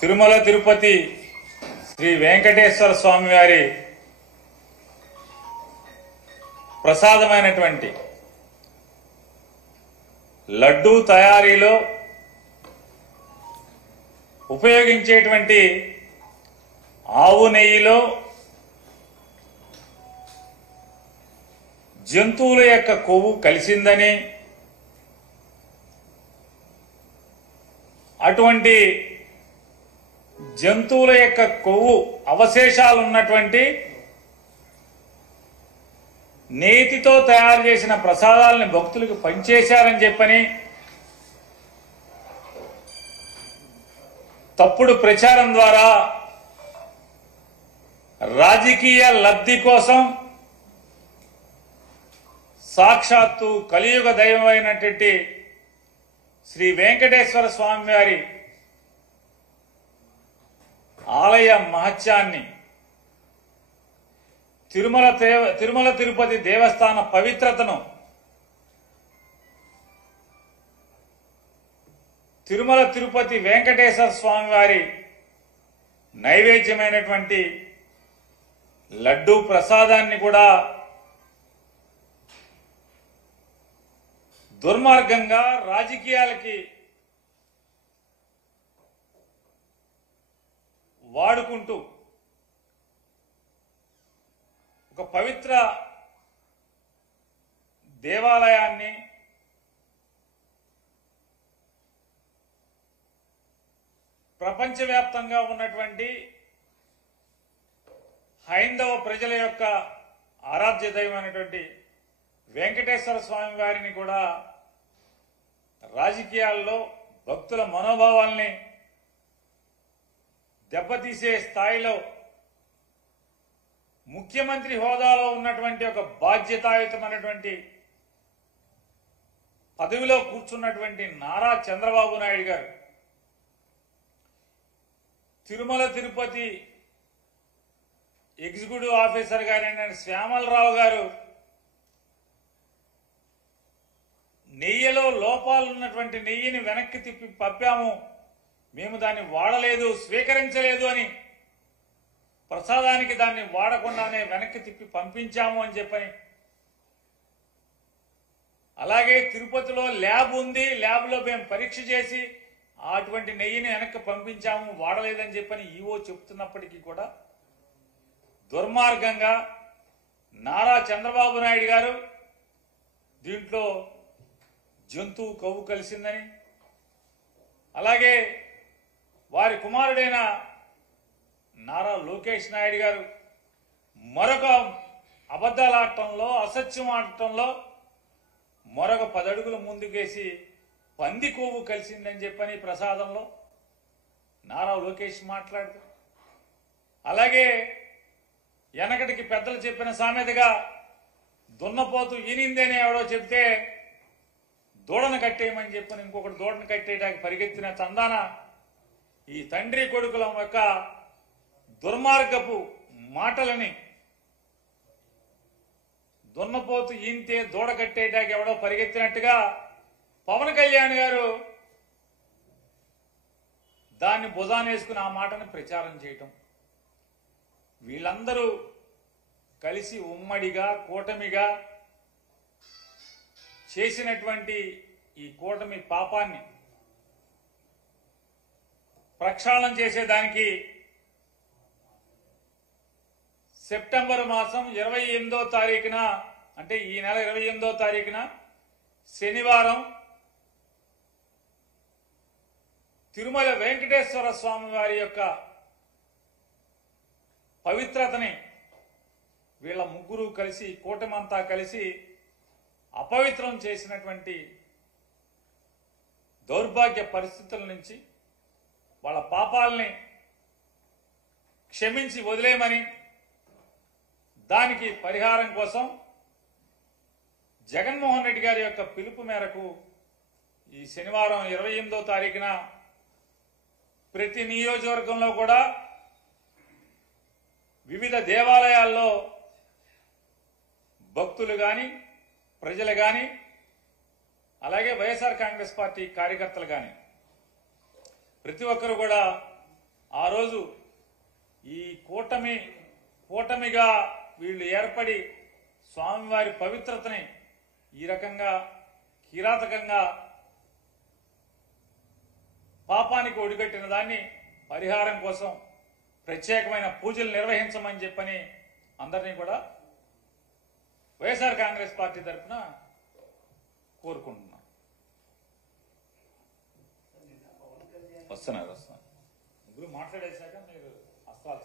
తిరుమల తిరుపతి శ్రీ వెంకటేశ్వర స్వామి వారి ప్రసాదమైనటువంటి లడ్డూ తయారీలో ఉపయోగించేటువంటి ఆవు నెయ్యిలో జంతువుల యొక్క కొవ్వు కలిసిందని, అటువంటి జంతువుల యొక్క కొవ్వు అవశేషాలు ఉన్నటువంటి నేతితో తయారు చేసిన ప్రసాదాలని భక్తులకు పంచేశారని చెప్పని తప్పుడు ప్రచారం ద్వారా రాజకీయ లబ్ధి కోసం సాక్షాత్తు కలియుగ దైవమైనటువంటి శ్రీ వెంకటేశ్వర స్వామి వారి ఆలయ మహత్యాన్ని, తిరుమల తిరుపతి దేవస్థాన పవిత్రతను, తిరుమల తిరుపతి వెంకటేశ్వర స్వామి వారి నైవేద్యమైనటువంటి లడ్డూ ప్రసాదాన్ని కూడా దుర్మార్గంగా రాజకీయాలకి వాడుకుంటూ ఒక పవిత్ర దేవాలయాన్ని ప్రపంచవ్యాప్తంగా ఉన్నటువంటి హైందవ ప్రజల యొక్క ఆరాధ్య దైవమైనటువంటి వెంకటేశ్వర స్వామి వారిని కూడా రాజకీయాల్లో భక్తుల మనోభావాల్ని దెబ్బతీసే స్థాయిలో ముఖ్యమంత్రి హోదాలో ఉన్నటువంటి ఒక బాధ్యతాయుతమైనటువంటి పదవిలో కూర్చున్నటువంటి నారా చంద్రబాబు నాయుడు గారు తిరుమల తిరుపతి ఎగ్జిక్యూటివ్ ఆఫీసర్ గారైన శ్యామలరావు గారు నెయ్యిలో లోపాలున్నటువంటి నెయ్యిని వెనక్కి తిప్పి పంపాము, మేము దాన్ని వాడలేదు, స్వీకరించలేదు అని, ప్రసాదానికి దాన్ని వాడకుండానే వెనక్కి తిప్పి పంపించాము అని చెప్పని, అలాగే తిరుపతిలో ల్యాబ్ ఉంది, ల్యాబ్లో మేము పరీక్ష చేసి అటువంటి నెయ్యిని వెనక్కి పంపించాము, వాడలేదని చెప్పని ఈవో చెప్తున్నప్పటికీ కూడా దుర్మార్గంగా నారా చంద్రబాబు నాయుడు గారు దీంట్లో జంతువు కొవ్వు కలిసిందని, అలాగే వారి కుమారుడైన నారా లోకేష్ నాయుడు గారు మరొక అబద్ధాలాడటంలో, అసత్యం ఆడటంలో మరొక 10 అడుగులు ముందుకేసి పంది కొవ్వు కలిసిందని చెప్పని ప్రసాదంలో నారా లోకేష్ మాట్లాడుతూ, అలాగే వెనకటికి పెద్దలు చెప్పిన సామెతగా దున్నపోతు ఈనిందేనే ఎవడో చెప్తే దూడను కట్టేయమని చెప్పని ఇంకొకటి దూడను కట్టేయడానికి పరిగెత్తిన తందాన ఈ తండ్రి కొడుకుల యొక్క దుర్మార్గపు మాటలని, దున్నపోతు ఈంతే దూడ కట్టేయడానికి ఎవడో పరిగెత్తినట్టుగా పవన్ కళ్యాణ్ గారు దాన్ని భుజానేసుకుని ఆ మాటను ప్రచారం చేయటం, వీళ్ళందరూ కలిసి ఉమ్మడిగా కూటమిగా చేసినటువంటి ఈ కూటమి పాపాన్ని ప్రక్షాళన చేసేదానికి సెప్టెంబర్ మాసం 28వ తారీఖున, అంటే ఈ నెల 28వ తారీఖున శనివారం తిరుమల వెంకటేశ్వర స్వామి వారి యొక్క పవిత్రతని వీళ్ళ ముగ్గురు కలిసి, కూటమంతా కలిసి అపవిత్రం చేసినటువంటి దౌర్భాగ్య పరిస్థితుల నుంచి వాళ్ళ పాపాలని క్షమించి వదిలేయమని, దానికి పరిహారం కోసం జగన్మోహన్ రెడ్డి గారి యొక్క పిలుపు మేరకు ఈ శనివారం 28వ తారీఖున ప్రతి నియోజకవర్గంలో కూడా వివిధ దేవాలయాల్లో భక్తులు గాని, ప్రజలు గాని, అలాగే వైఎస్ఆర్ కాంగ్రెస్ పార్టీ కార్యకర్తలు గాని ప్రతి ఒక్కరు కూడా ఆ రోజు ఈ కూటమిగా వీళ్ళు ఏర్పడి స్వామివారి పవిత్రతని ఈ రకంగా కిరాతకంగా పాపానికి ఒడిగట్టిన దాన్ని పరిహారం కోసం ప్రత్యేకమైన పూజలు నిర్వహించమని చెప్పని అందరినీ కూడా వైఎస్ఆర్ కాంగ్రెస్ పార్టీ తరఫున కోరుకుంటున్నాం. వస్తున్నారు ముగ్గురు మాట్లాడేశాక మీరు అస్త్రాలు